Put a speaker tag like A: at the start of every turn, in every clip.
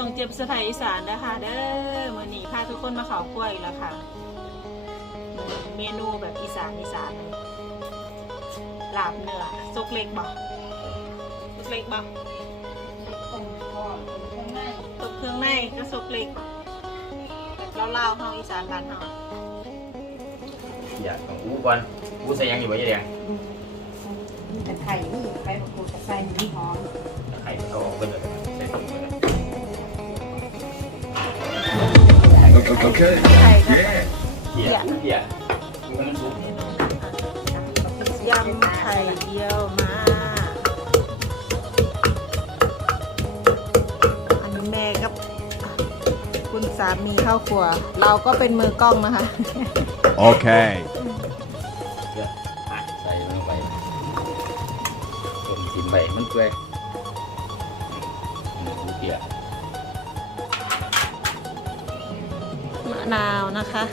A: องเจ็บสะพายอีสานนะคะเด้อมื้อนี้พาทุกคนมาเขากล้วยอีกแล้วค่ะ เมนูแบบอีสานอีสานเลยลาบเนื้อซกเล็กบ่ซกเล็กบ่
B: ต้มทอดเครื่องใน
A: ตกเครื่องในก็ซกเล็กเราเล่าวๆเฮาอีสานบ้านเฮา
C: อยากของอู้ก่อนอู้ใส่ยังอยู่ไว้ยัง
B: มีแต่ไข่นี่ไข่มะกรูดกับไส้มีหอม
D: Okay.
A: ไข่กับ
C: เหี้ยเหี้ยบ
A: ยำไข่เยี่ยวมา อันนี้แม่กับ คุณสามีเข้าครัว เราก็เป็นมือกล้องนะคะ
D: Okay.
C: เพื่ออะใส่ลงไปต้มกินไปมันเปื่อยอืมอู้เปียก
A: นาวนะคะ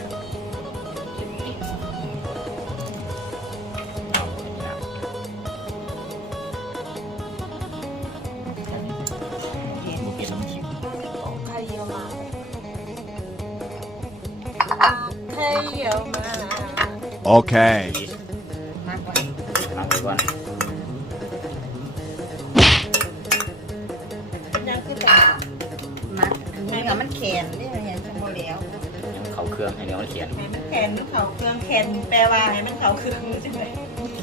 C: เอาไปนะเห็นมันเป็นน้ำจิ้ม
A: ไข่เยี่ยวมาไข่เยี่ยวมา
D: Okay.
B: มากกว่า
C: ทำไปก่อน
A: ยังคือแต่
B: มักอันนี้อะมันแข็งนี่มันยังจะโมแล้ว
C: เขาเครื่องให้เนื้อมันเขียน
A: ให้มันแข็งเขาเครื่องแข็งแปลว่าให้มันเขาเครื่องใช่ไหม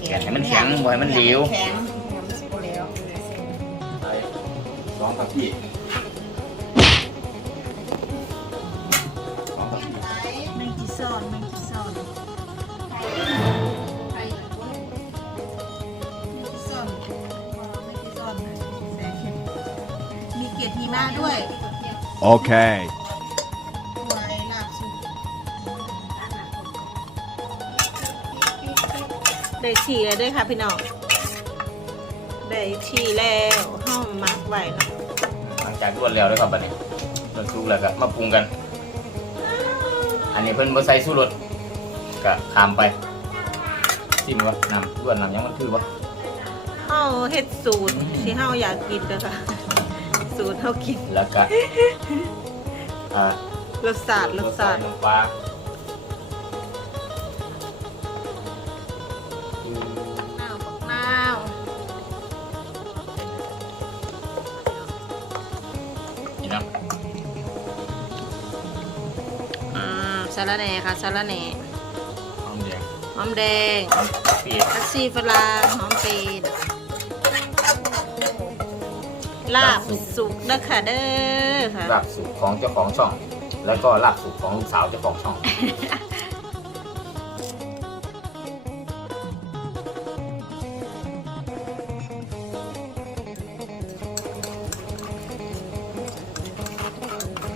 C: แข็งให้มันแข็งบ่ให้มันเหลว
B: แข็งมันจะโมแล้ว
C: ใส่สองกับพี่สองกับพี่
A: แมงจีซอนแมงจีซอน
B: ไข่ตะกุ่น
A: แมงจีซอนว้าวแมงจีซอนนะแสงเข็มมีเกล็ดหิมะด้วย
D: Okay.
A: ไได้ฉี่เลยด้วยค่ะพี่น้องได้ฉี่แล้วห้องมักไว้เนาะ
C: หลังจากรวดแล้วแล้วครับบัดนี้รวดสุกแล้วก็มาปรุงกัน อันนี้เพิ่นบ่ใส่สู้รสก็ขามไปชิมวะน้ำรวดน้ำยังมันคือวะ
A: เฮาเฮ็ดสูตรที่เฮาอยากกินเลยค่ะ สูตรเฮากิน
C: แล้วก็อ่าร
A: สชาติรสชาติ
C: น้ำป
A: สาระแหน่ค่ะสาระแหน่
C: หอมแดง
A: หอมแดง
C: เปียก
A: ผักชีฝรั่งหอมเปรย์ลาบสุกนะคะเด้อค่ะ
C: ลาบสุกของเจ้าของช่อง แล้วก็ลาบสุกของลูกสาวเจ้าของช่อง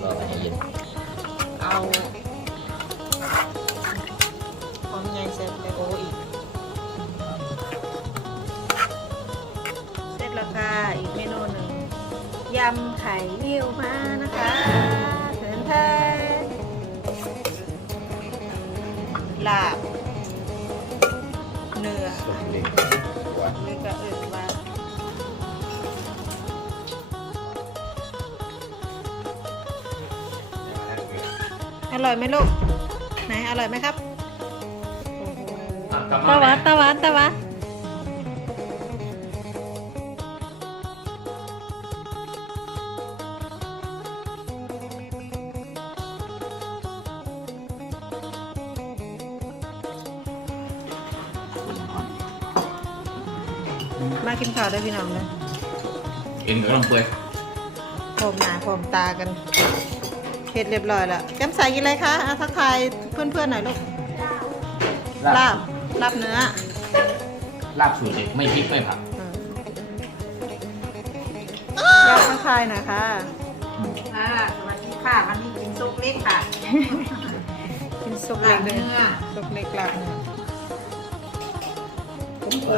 C: รอไปให้เย็น
A: เอา ยำไข่เลี้ยวมานะคะเถินเทินลาบเนื้อ
C: ส่วนเล็กหวาน
A: หรือก็เอ่ยว่าอร่อยไหมลูก ไหน อร่อยไหมครับ ตะวันตะวันตะวัน มากินข้าวได้พี่น้องเลย
C: เอ็นก็ต้องเปื่อย
A: พรมหน้าพรมตากันเสร็จเรียบร้อยแล้วแก้มใสกินอะไรคะอะทักทายเพื่อนๆหน่อยลูกลาบลาบเนื้อ
C: ลาบสูตรเด็กไม่พริกไม่ผัก
A: อืมยาทักทายหน่อยค่ะ
B: ค่ะสวัสดีค่ะวันนี้กินซุปเล็กค่ะ
A: กินซุป
B: ลา
A: เล็ก
B: บ
A: เลย
B: เนื้อ
A: ซุปเล็กลาบเนื้อ
B: ผมผม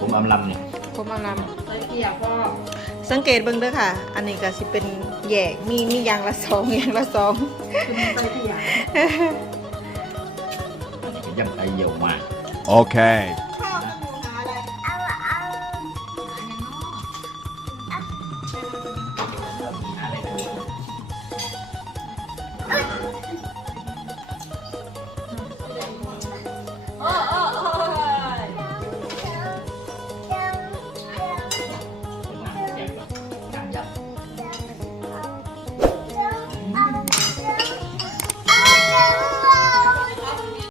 C: ผมอำลำเนี่ย
A: ผมเอาล
B: ใส่เกี๊ยวก็ำ
A: สังเกตเบิ่งเด้อค่ะ อันนี้ก็สิเป็นแยกมีมีอย่างละสองอย่างละสอง
B: คือใส่เกี๊ยว
C: ยำไก่เยี่ยวมาก
D: Okay.